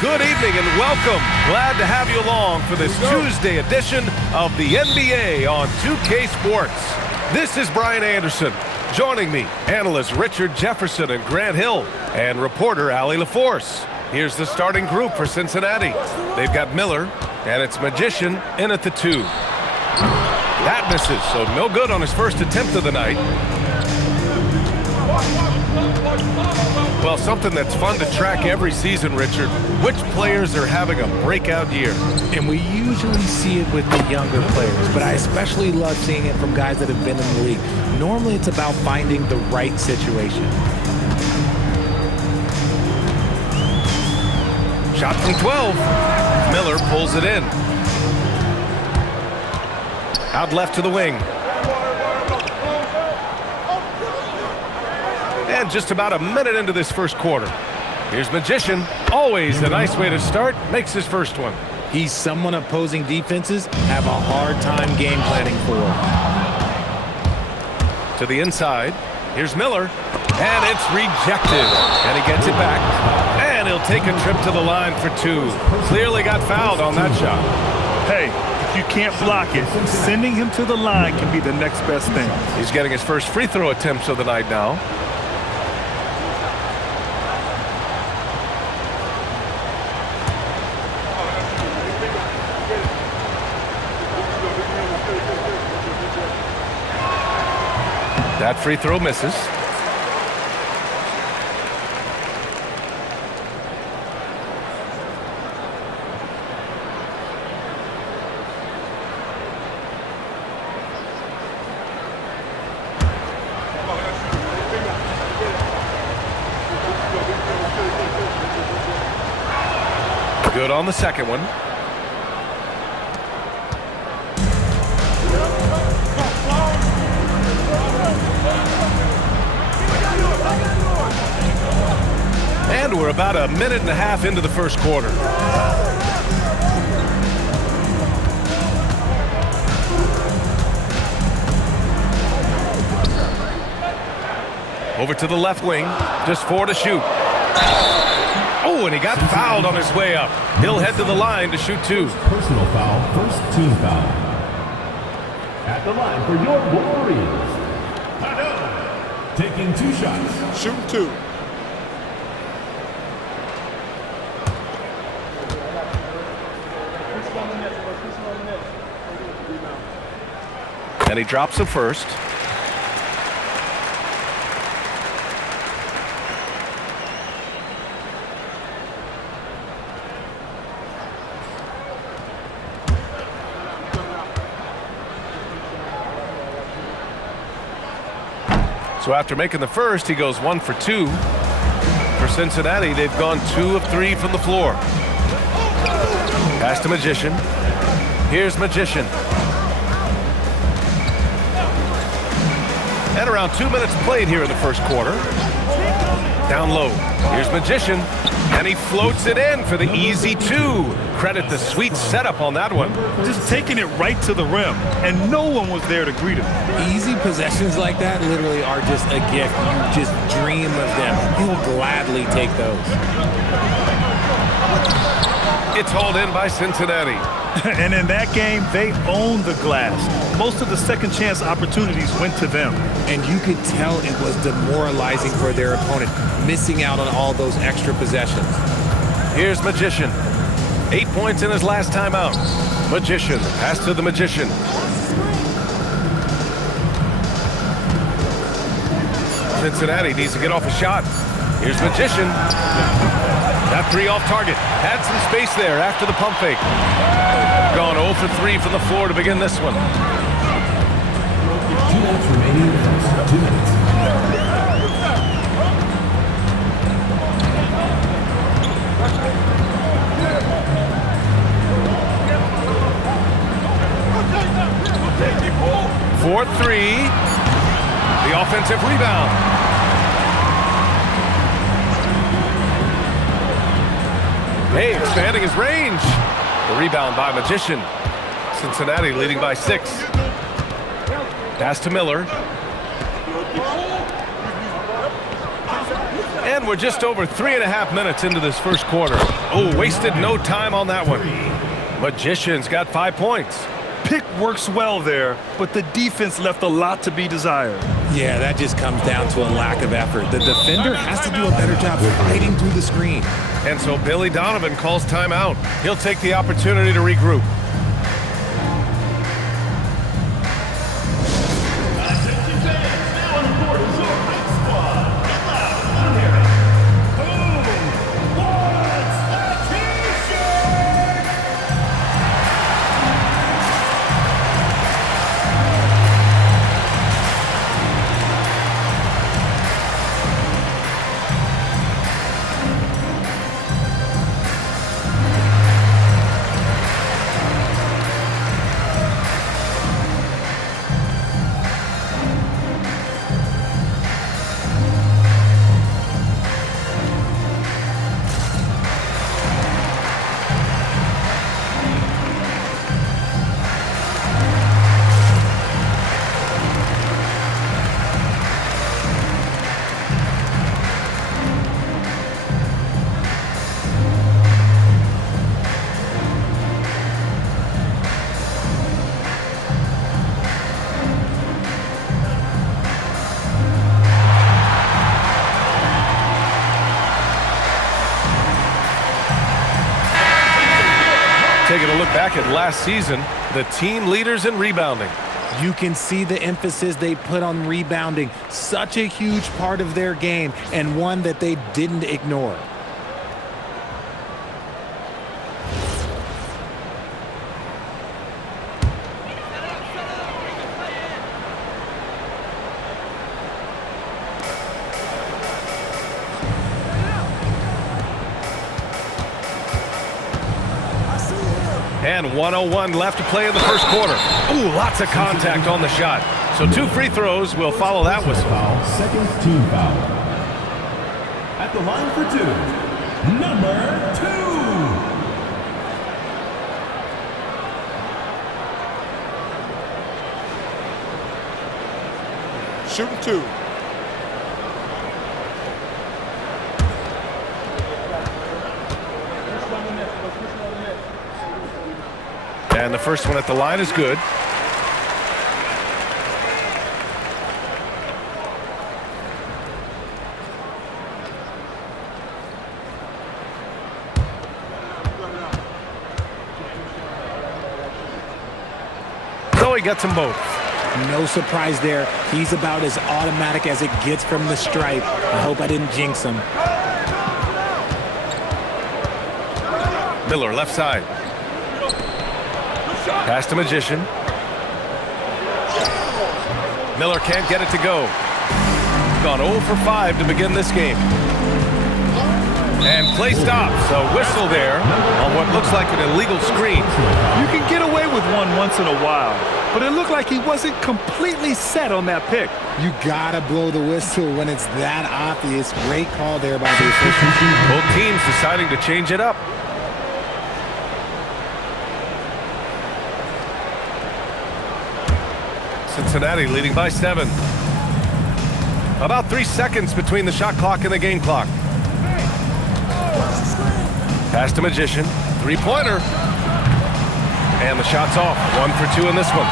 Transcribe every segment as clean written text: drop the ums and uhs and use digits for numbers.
Good evening and welcome. Glad to have you along for this Tuesday edition of the NBA on 2K Sports. This is Brian Anderson. Joining me, analysts Richard Jefferson and Grant Hill, and reporter Allie LaForce. Here's the starting group for Cincinnati. They've got Miller, and it's Magician in at the 2. That misses, so no good on his first attempt of the night. Well, something that's fun to track every season, Richard. Which players are having a breakout year? And we usually see it with the younger players, but I especially love seeing it from guys that have been in the league. Normally, it's about finding the right situation. Shot from 12. Miller pulls it in. Out left to the wing. And just about a minute into this first quarter. Here's Magician. Always a nice way to start. Makes his first one. He's someone opposing defenses have a hard time game planning for. To the inside. Here's Miller. And it's rejected. And he gets it back. And he'll take a trip to the line for 2. Clearly got fouled on that shot. Hey, if you can't block it, sending him to the line can be the next best thing. He's getting his first free throw attempts of the night now. That free throw misses. Good on the second one. And we're about a minute and a half into the first quarter. Over to the left wing. Just 4 to shoot. Oh, and he got fouled on his way up. He'll head to the line to shoot 2. Personal foul, first team foul. At the line for your Wolverines. Taking 2 shots. Shoot 2. And he drops it first. So after making the first, he goes 1 for 2. For Cincinnati, they've gone 2 of 3 from the floor. Pass to Magician. Here's Magician. And around 2 minutes played here in the first quarter. Down low. Here's Magician. And he floats it in for the easy 2. Credit the sweet setup on that one. Just taking it right to the rim, and no one was there to greet him. Easy possessions like that literally are just a gift. You just dream of them. He'll gladly take those. It's hauled in by Cincinnati. And in that game, they owned the glass. Most of the second chance opportunities went to them. And you could tell it was demoralizing for their opponent, missing out on all those extra possessions. Here's Magician. 8 points in his last time out. Magician. Pass to the Magician. Cincinnati needs to get off a shot. Here's Magician. That 3 off target. Had some space there after the pump fake. Gone 0 for 3 from the floor to begin this one. 2 minutes remaining in the first. 2 minutes. For 3. The offensive rebound. Hey, expanding his range. The rebound by Magician. Cincinnati leading by 6. Pass to Miller. And we're just over 3.5 minutes into this first quarter. Oh, wasted no time on that one. Magician's got 5 points. Pick works well there, but the defense left a lot to be desired. Yeah, that just comes down to a lack of effort. The defender has to do a better job fighting through the screen. And so Billy Donovan calls timeout. He'll take the opportunity to regroup. Taking a look back at last season, the team leaders in rebounding. You can see the emphasis they put on rebounding. Such a huge part of their game, and one that they didn't ignore. And 1:01 left to play in the first quarter. Ooh, lots of contact on the shot. So 2 free throws will follow that whistle. Foul, second team foul. At the line for 2, number 2. Shooting 2. And the first one at the line is good. So he gets them both. No surprise there. He's about as automatic as it gets from the stripe. I hope I didn't jinx him. Miller left side. Pass to Magician. Miller can't get it to go. Gone 0 for 5 to begin this game. And play stops. A whistle there on what looks like an illegal screen. You can get away with one once in a while, but it looked like he wasn't completely set on that pick. You gotta blow the whistle when it's that obvious. Great call there by the official. Both teams deciding to change it up. Cincinnati leading by 7. About 3 seconds between the shot clock and the game clock. Pass to Magician. 3-pointer. And the shot's off. 1 for 2 in this one.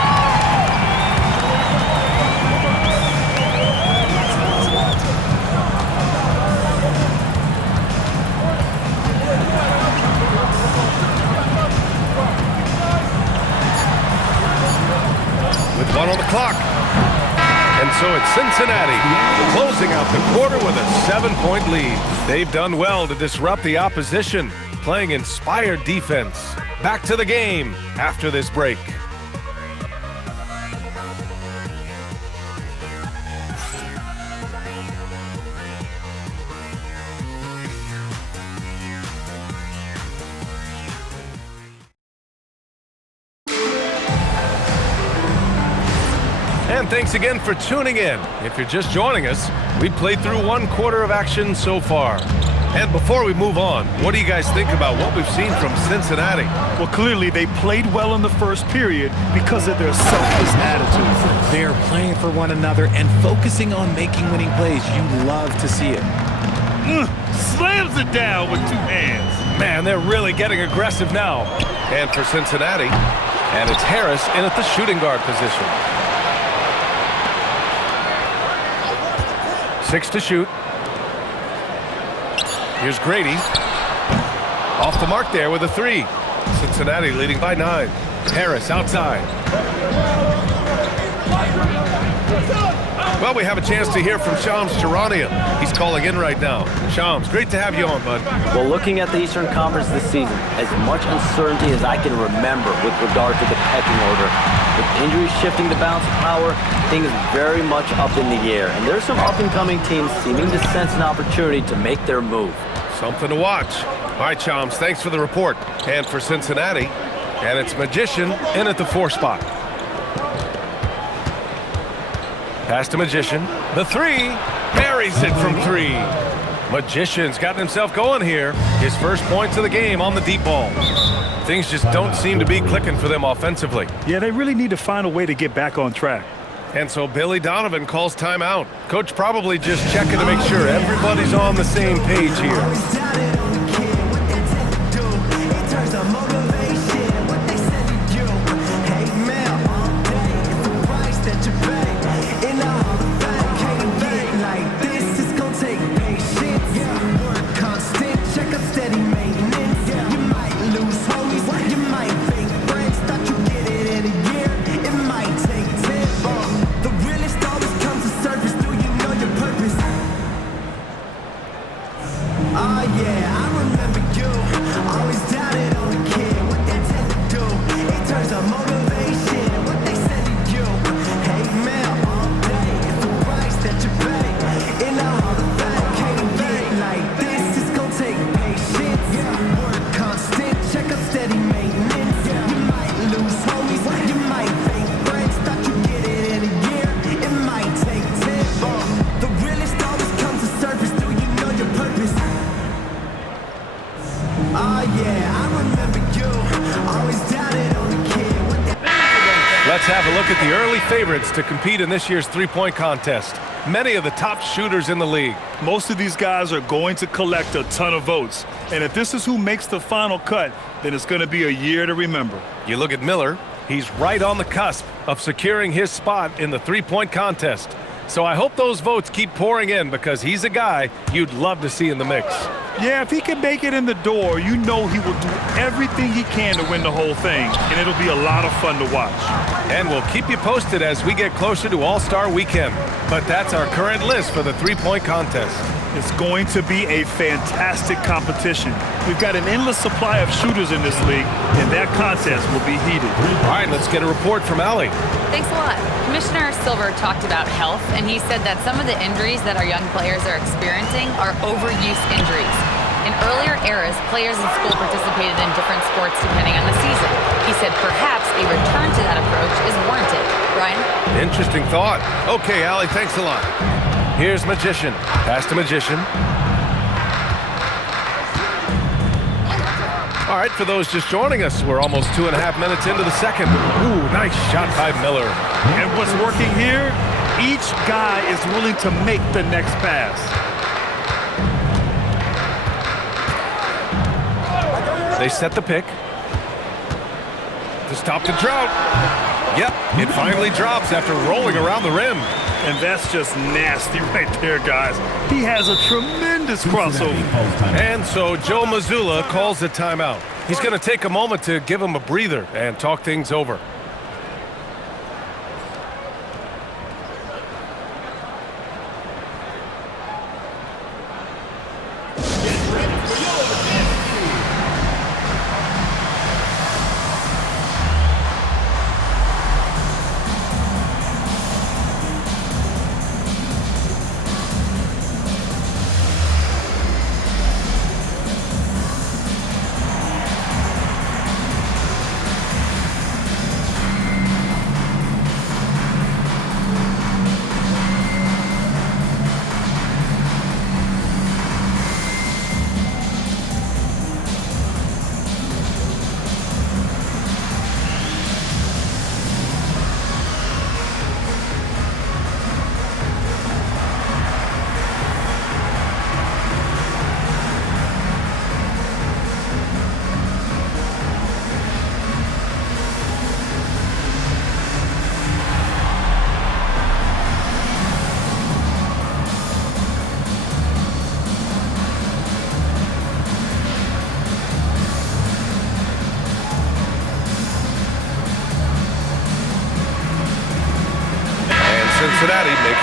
With 1 on the clock. And so it's Cincinnati closing out the quarter with a 7-point lead. They've done well to disrupt the opposition, playing inspired defense. Back to the game after this break. And thanks again for tuning in. If you're just joining us, we played through 1 quarter of action so far. And before we move on, what do you guys think about what we've seen from Cincinnati? Well, clearly they played well in the first period because of their selfless attitude. They're playing for one another and focusing on making winning plays. You love to see it. Slams it down with 2 hands. Man, they're really getting aggressive now. And for Cincinnati, and it's Harris in at the shooting guard position. 6 to shoot. Here's Grady. Off the mark there with a 3. Cincinnati leading by 9. Harris outside. Well, we have a chance to hear from Shams Charania. He's calling in right now. Shams, great to have you on, bud. Well, looking at the Eastern Conference this season, as much uncertainty as I can remember with regard to the pecking order, with injuries shifting the balance of power, things very much up in the air. And there's some up-and-coming teams seeming to sense an opportunity to make their move. Something to watch. All right, Shams, thanks for the report. And for Cincinnati, and it's Magician in at the 4 spot. Pass to Magician. The 3. Buries it from 3. Magician's gotten himself going here. His first points of the game on the deep ball. Things just don't seem to be clicking for them offensively. Yeah, they really need to find a way to get back on track. And so Billy Donovan calls timeout. Coach probably just checking to make sure everybody's on the same page here. Let's have a look at the early favorites to compete in this year's three-point contest. Many of the top shooters in the league. Most of these guys are going to collect a ton of votes. And if this is who makes the final cut, then it's going to be a year to remember. You look at Miller, he's right on the cusp of securing his spot in the three-point contest. So I hope those votes keep pouring in because he's a guy you'd love to see in the mix. Yeah, if he can make it in the door, you know he will do everything he can to win the whole thing, and it'll be a lot of fun to watch. And we'll keep you posted as we get closer to All-Star Weekend. But that's our current list for the three-point contest. It's going to be a fantastic competition. We've got an endless supply of shooters in this league, and that contest will be heated. All right, let's get a report from Allie. Thanks a lot. Commissioner Silver talked about health, and he said that some of the injuries that our young players are experiencing are overuse injuries. In earlier eras, players in school participated in different sports depending on the season. He said perhaps a return to that approach is warranted. Brian? Interesting thought. Okay, Allie, thanks a lot. Here's Magician. Pass to Magician. All right, for those just joining us, we're almost 2.5 minutes into the second. Ooh, nice shot by Miller. And what's working here, each guy is willing to make the next pass. They set the pick. To stop the drought. Yep, it finally drops after rolling around the rim. And that's just nasty right there, guys. He has a tremendous crossover. And so Joe Mazzulla calls the timeout. He's going to take a moment to give him a breather and talk things over.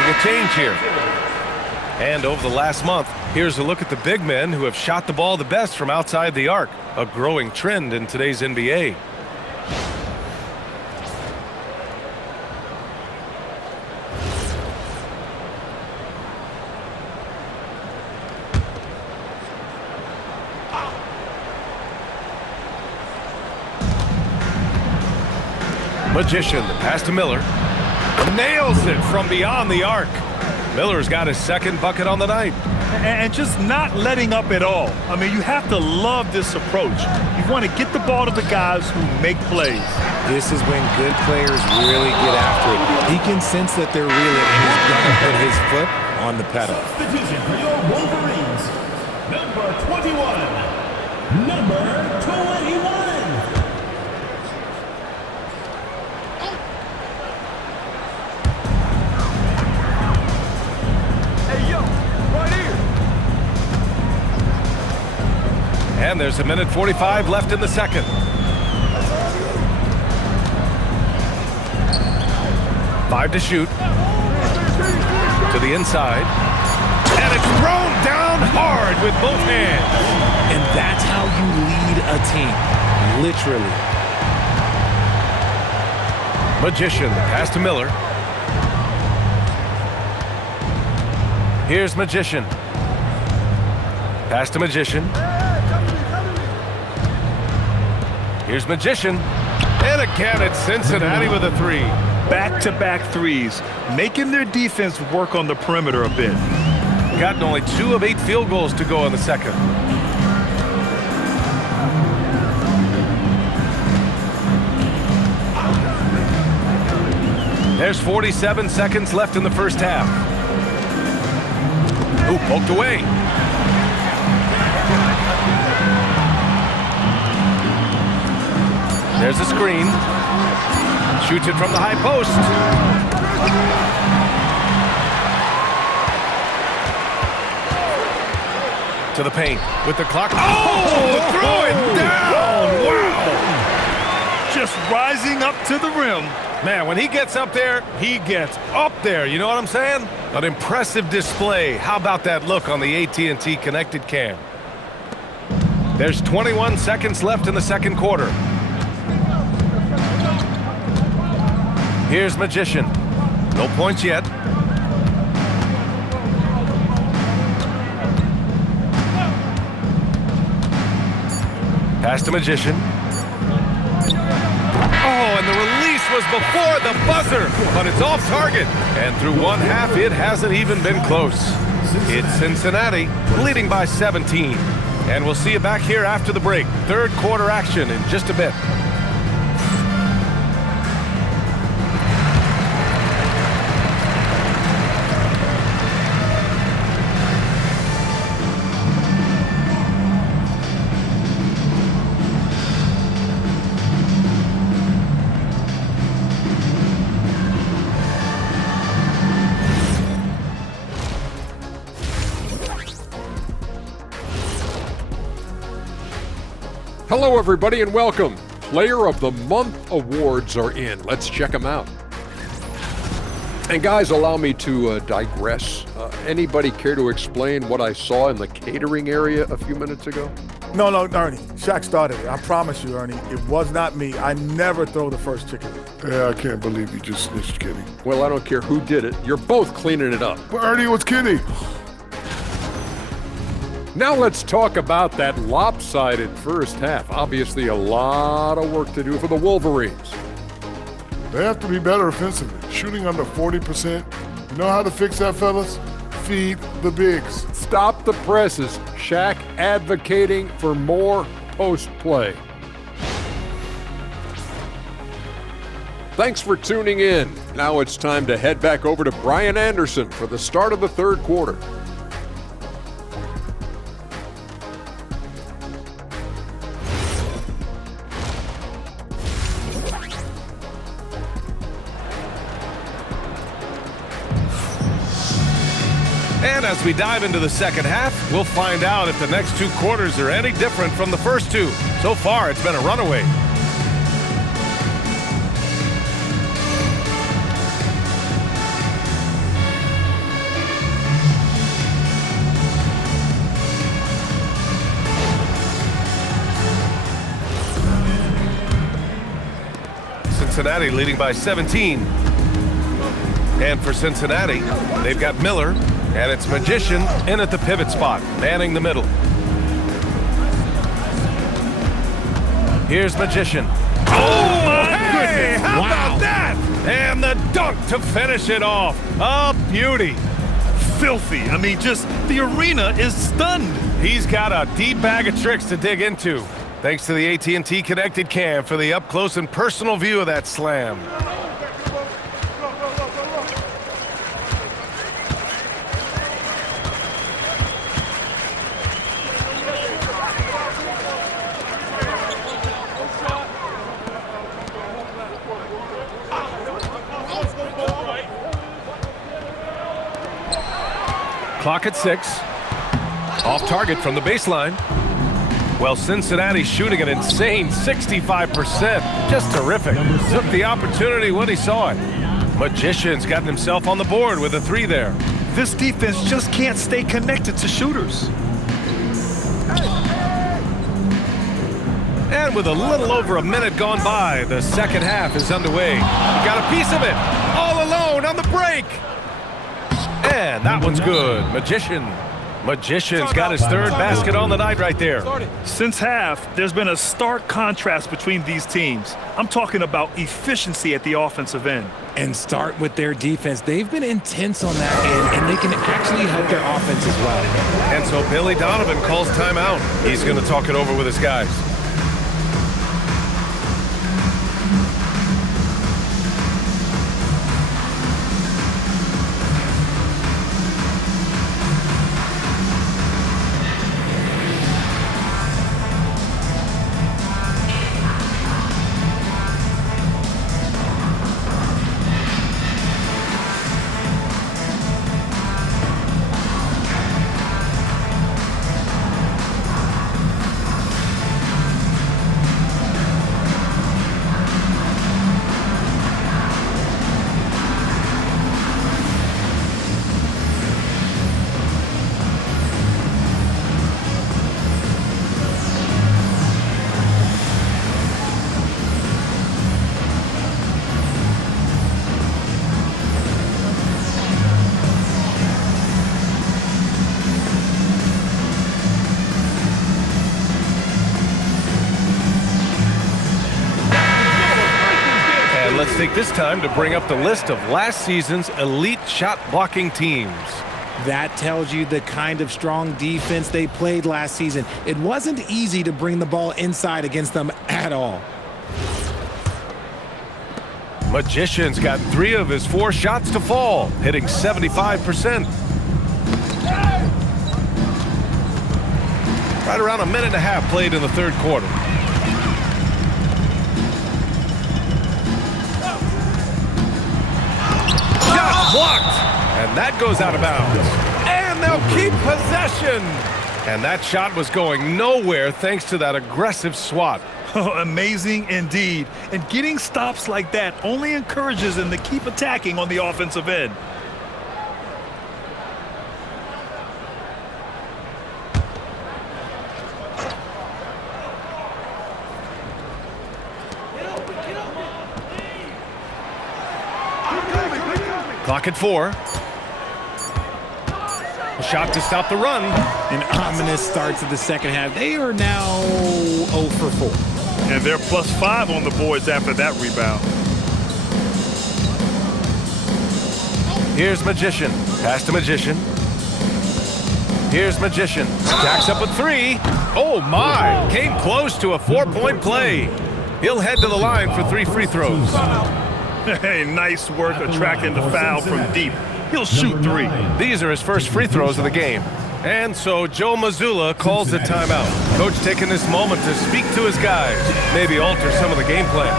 making a change here. And over the last month, here's a look at the big men who have shot the ball the best from outside the arc, a growing trend in today's NBA. Magician, the pass to Miller. Nails it from beyond the arc. Miller's got his second bucket on the night. And just not letting up at all. I mean, you have to love this approach. You want to get the ball to the guys who make plays. This is when good players really get after it. He can sense that they're reeling, and he's going to put his foot on the pedal. Substitution for your Wolverines. Number 21. Number 21. And there's a minute 45 left in the second. 5 to shoot. To the inside. And it's thrown down hard with both hands. And that's how you lead a team, literally. Magician, pass to Miller. Here's Magician. Pass to Magician. Here's Magician. And again, it's Cincinnati with a three. Back-to-back threes, making their defense work on the perimeter a bit. Gotten only 2 of 8 field goals to go in the second. There's 47 seconds left in the first half. Ooh, poked away. There's a screen. Shoots it from the high post. To the paint with the clock. Oh, throw it down. Wow. Just rising up to the rim. Man, when he gets up there, he gets up there. You know what I'm saying? An impressive display. How about that look on the AT&T connected cam? There's 21 seconds left in the second quarter. Here's Magician. No points yet. Pass to Magician. Oh, and the release was before the buzzer, but it's off target. And through one half, it hasn't even been close. It's Cincinnati leading by 17. And we'll see you back here after the break. Third quarter action in just a bit. Hello, everybody, and welcome. Player of the Month awards are in. Let's check them out. And guys, allow me to digress. Anybody care to explain what I saw in the catering area a few minutes ago? No, Ernie. Shaq started it. I promise you, Ernie. It was not me. I never throw the first chicken. Yeah, I can't believe you just snitched Kenny. Well, I don't care who did it. You're both cleaning it up. But Ernie, it was Kenny. Now let's talk about that lopsided first half. Obviously, a lot of work to do for the Wolverines. They have to be better offensively. Shooting under 40%. You know how to fix that, fellas? Feed the bigs. Stop the presses. Shaq advocating for more post play. Thanks for tuning in. Now it's time to head back over to Brian Anderson for the start of the third quarter. And as we dive into the second half, we'll find out if the next 2 quarters are any different from the first 2. So far, it's been a runaway. Cincinnati leading by 17. And for Cincinnati, they've got Miller, and it's Magician in at the pivot spot, manning the middle. Here's Magician. Oh, my goodness! How about that? And the dunk to finish it off. A beauty. Filthy. I mean, just the arena is stunned. He's got a deep bag of tricks to dig into. Thanks to the AT&T Connected Cam for the up-close and personal view of that slam. Clock at 6. Off target from the baseline. Well, Cincinnati's shooting an insane 65%. Just terrific. Took the opportunity when he saw it. Magician's gotten himself on the board with a 3 there. This defense just can't stay connected to shooters. And with a little over a minute gone by, the second half is underway. He got a piece of it. All alone on the break. And that one's good. Magician's got his third basket on the night right there. Since half, there's been a stark contrast between these teams. I'm talking about efficiency at the offensive end. And start with their defense. They've been intense on that end, and they can actually help their offense as well. And so Billy Donovan calls timeout. He's going to talk it over with his guys. Let's take this time to bring up the list of last season's elite shot blocking teams. That tells you the kind of strong defense they played last season. It wasn't easy to bring the ball inside against them at all. Magician's got 3 of his 4 shots to fall, hitting 75%. Right around a minute and a half played in the third quarter. Blocked, and that goes out of bounds. And they'll keep possession. And that shot was going nowhere thanks to that aggressive swat. Oh, amazing indeed. And getting stops like that only encourages them to keep attacking on the offensive end. Clock at 4. A shot to stop the run. An ominous start to the second half. They are now 0 for 4. And they're +5 on the boards after that rebound. Here's Magician. Pass to Magician. Here's Magician. Stacks up a 3. Oh, my. Came close to a 4-point play. He'll head to the line for 3 free throws. Hey, nice work attracting the foul from deep. He'll shoot 3. These are his first free throws of the game. And so Joe Mazzulla calls the timeout. Coach taking this moment to speak to his guys, maybe alter some of the game plan.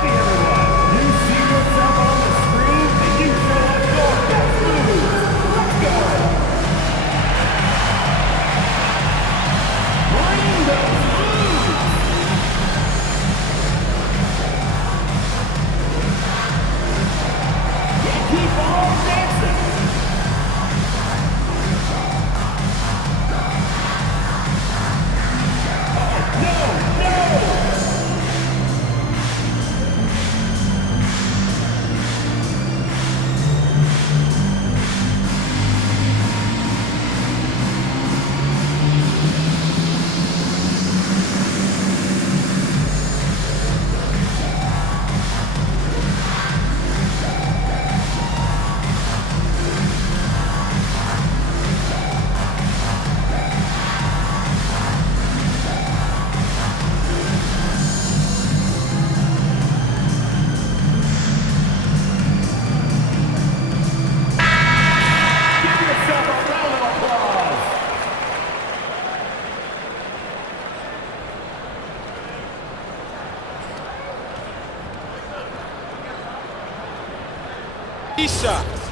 3 shots.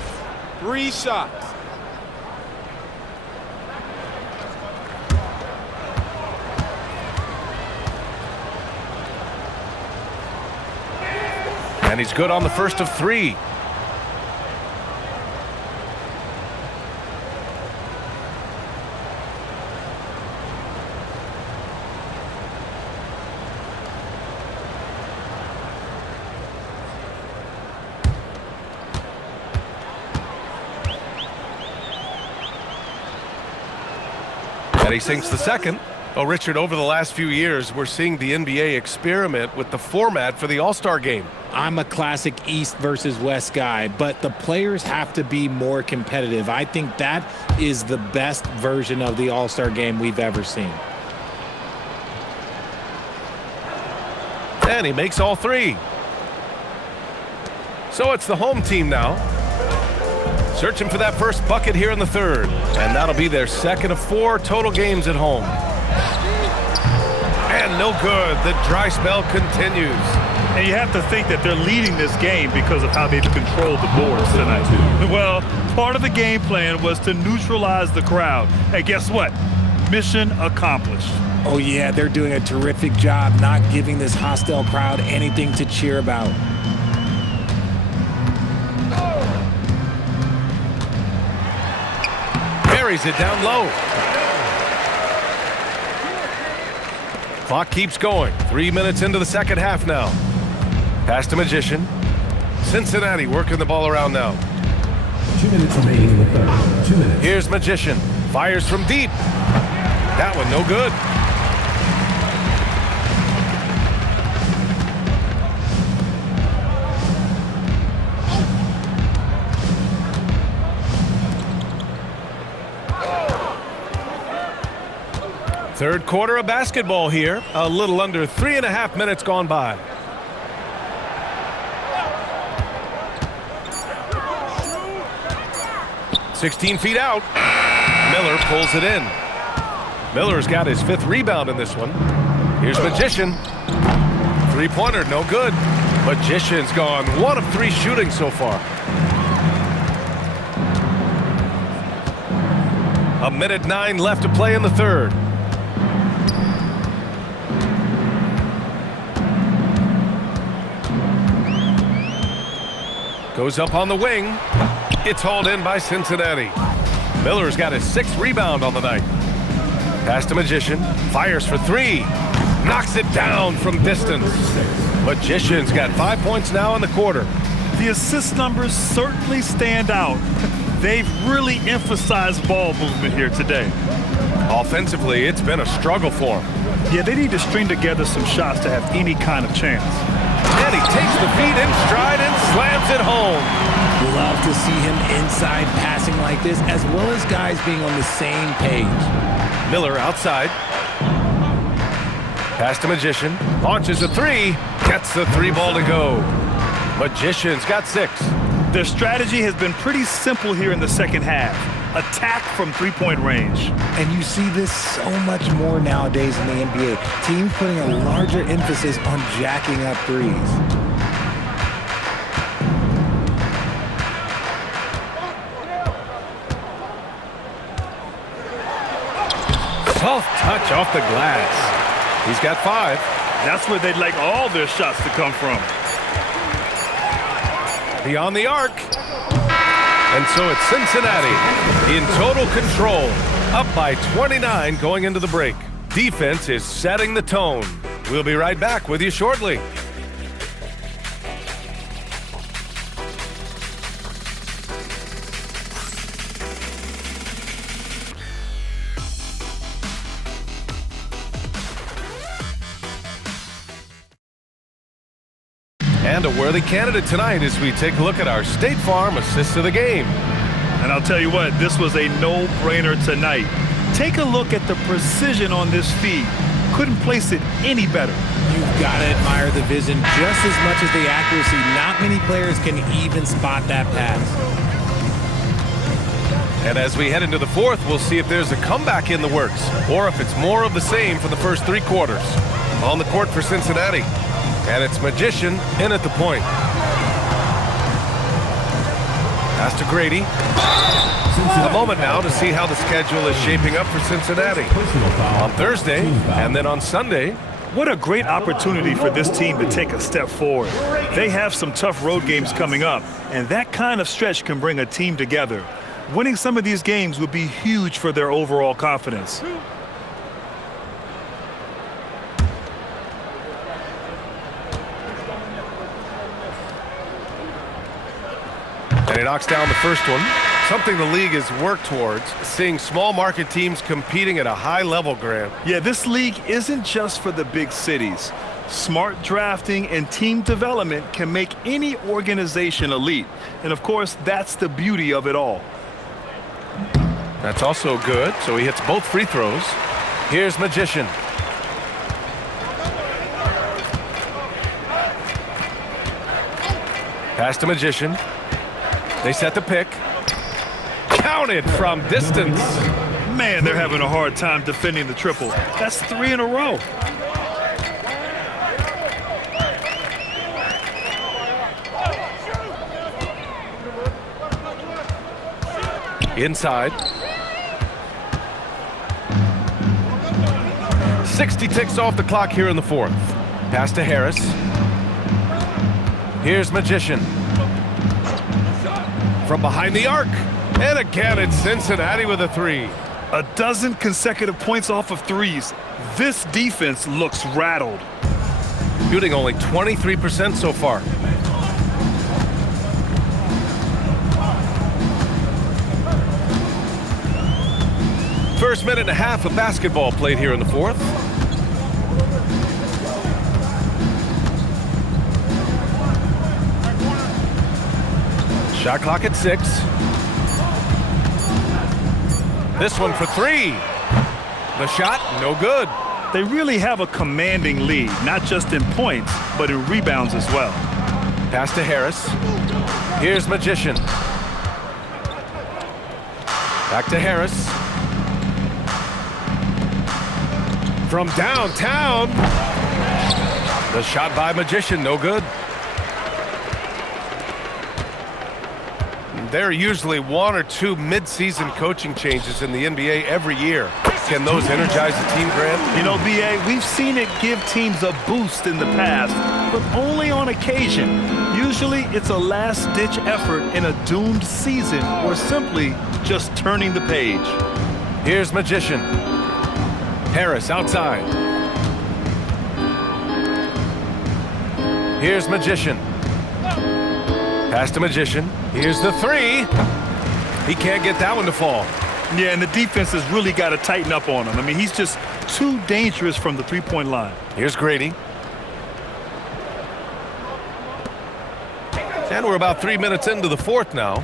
3 shots. And he's good on the first of 3. And he sinks the second. Oh, Richard, over the last few years, we're seeing the NBA experiment with the format for the All-Star game. I'm a classic East versus West guy, but the players have to be more competitive. I think that is the best version of the All-Star game we've ever seen. And he makes all 3. So it's the home team now, searching for that first bucket here in the third. And that'll be their second of 4 total games at home. And no good. The dry spell continues. And you have to think that they're leading this game because of how they've controlled the boards tonight. Well, part of the game plan was to neutralize the crowd. And guess what? Mission accomplished. Oh, yeah, they're doing a terrific job not giving this hostile crowd anything to cheer about. Buries it down low. Clock keeps going. 3 minutes into the second half now. Pass to Magician. Cincinnati working the ball around now. 2 minutes remaining in the third. 2 minutes. Here's Magician. Fires from deep. That one no good. Third quarter of basketball here. A little under 3.5 minutes gone by. "16 feet out." Miller pulls it in. Miller's got his 5th rebound in this one. Here's Magician. 3-pointer, no good. Magician's gone 1 of 3 shooting so far. 1:09 left to play in the third. Goes up on the wing. It's hauled in by Cincinnati. Miller's got his 6th rebound on the night. Pass to Magician. Fires for 3. Knocks it down from distance. Magician's got 5 points now in the quarter. The assist numbers certainly stand out. They've really emphasized ball movement here today. Offensively, it's been a struggle for him. Yeah, they need to string together some shots to have any kind of chance. And he takes the feed in stride and slams it home. Love to see him inside passing like this, as well as guys being on the same page. Miller outside. Pass to Magician. Launches a 3. Gets the 3 ball to go. Magician's got 6. Their strategy has been pretty simple here in the second half. Attack from 3-point range. And you see this so much more nowadays in the NBA. Teams putting a larger emphasis on jacking up threes. Soft touch off the glass. He's got 5. That's where they'd like all their shots to come from. Beyond the arc. And so it's Cincinnati in total control, up by 29 going into the break. Defense is setting the tone. We'll be right back with you shortly. And a worthy candidate tonight as we take a look at our State Farm assist of the game. And I'll tell you what, this was a no-brainer tonight. Take a look at the precision on this feed. Couldn't place it any better. You've got to admire the vision just as much as the accuracy. Not many players can even spot that pass. And as we head into the fourth, we'll see if there's a comeback in the works or if it's more of the same for the first 3 quarters. On the court for Cincinnati. And it's Magician in at the point. Pass to Grady. A moment now to see how the schedule is shaping up for Cincinnati. On Thursday and then on Sunday. What a great opportunity for this team to take a step forward. They have some tough road games coming up, and that kind of stretch can bring a team together. Winning some of these games would be huge for their overall confidence. And he knocks down the first one. Something the league has worked towards, seeing small market teams competing at a high level, Grant. Yeah, this league isn't just for the big cities. Smart drafting and team development can make any organization elite. And of course, that's the beauty of it all. That's also good, so he hits both free throws. Here's Magician. Pass to Magician. They set the pick. Counted from distance. Man, they're having a hard time defending the triple. That's 3 in a row. Inside. 60 ticks off the clock here in the fourth. Pass to Harris. Here's Magician. From behind the arc. And again, it's Cincinnati with a three. A dozen consecutive points off of threes. This defense looks rattled. Shooting only 23% so far. First minute and a half of basketball played here in the fourth. Shot clock at 6. This one for 3. The shot, no good. They really have a commanding lead, not just in points, but in rebounds as well. Pass to Harris. Here's Magician. Back to Harris. From downtown. The shot by Magician, no good. There are usually 1 or 2 mid-season coaching changes in the NBA every year. Can those energize the team, Grant? You know, B.A., we've seen it give teams a boost in the past, but only on occasion. Usually it's a last-ditch effort in a doomed season or simply just turning the page. Here's Magician. Harris outside. Here's Magician. Pass to Magician. Here's the 3. He can't get that one to fall. Yeah, and the defense has really got to tighten up on him. I mean, he's just too dangerous from the three-point line. Here's Grady. And we're about 3 minutes into the fourth now.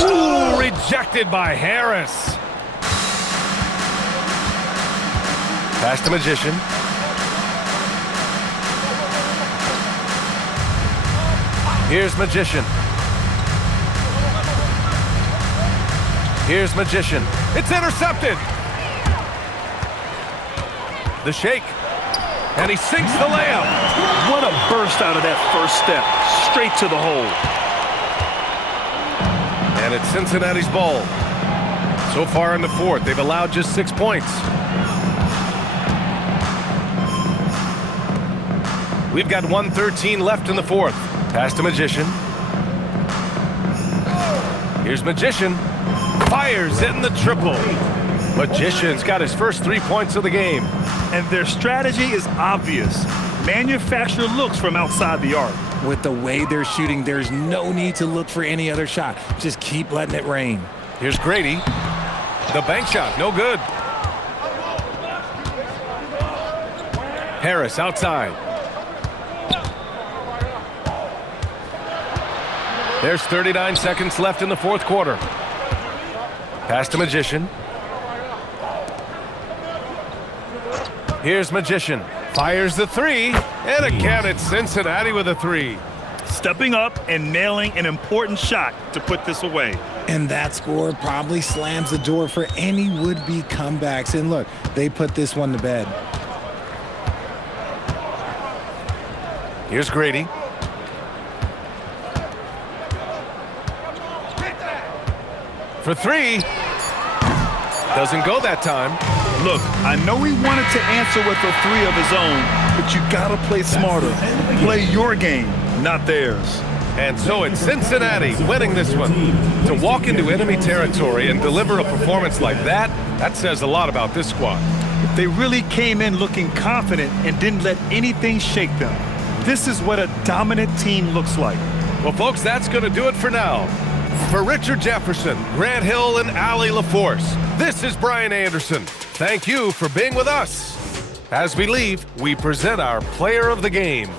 Ooh, rejected by Harris. Pass to Magician. Here's Magician. Here's Magician. It's intercepted. The shake. And he sinks the layup. What a burst out of that first step. Straight to the hole. And it's Cincinnati's ball. So far in the fourth, they've allowed just 6 points. We've got 1:13 left in the fourth. Pass to Magician. Here's Magician. Fires in the triple. Magician's got his first 3 points of the game. And their strategy is obvious. Manufacture looks from outside the arc. With the way they're shooting, there's no need to look for any other shot. Just keep letting it rain. Here's Grady. The bank shot, no good. Harris outside. There's 39 seconds left in the fourth quarter. Pass to Magician. Here's Magician. Fires the 3. And again, it's Cincinnati with a 3. stepping up and nailing an important shot to put this away. And that score probably slams the door for any would-be comebacks. And look, they put this one to bed. Here's Grady. For three. Doesn't go that time. Look, I know he wanted to answer with a three of his own, but you gotta play smarter. Play your game, not theirs. And so it's Cincinnati winning this one. To walk into enemy territory and deliver a performance like that, that says a lot about this squad. They really came in looking confident and didn't let anything shake them. This is what a dominant team looks like. Well, folks, that's going to do it for now. For Richard Jefferson, Grant Hill, and Allie LaForce, this is Brian Anderson. Thank you for being with us. As we leave, we present our player of the game.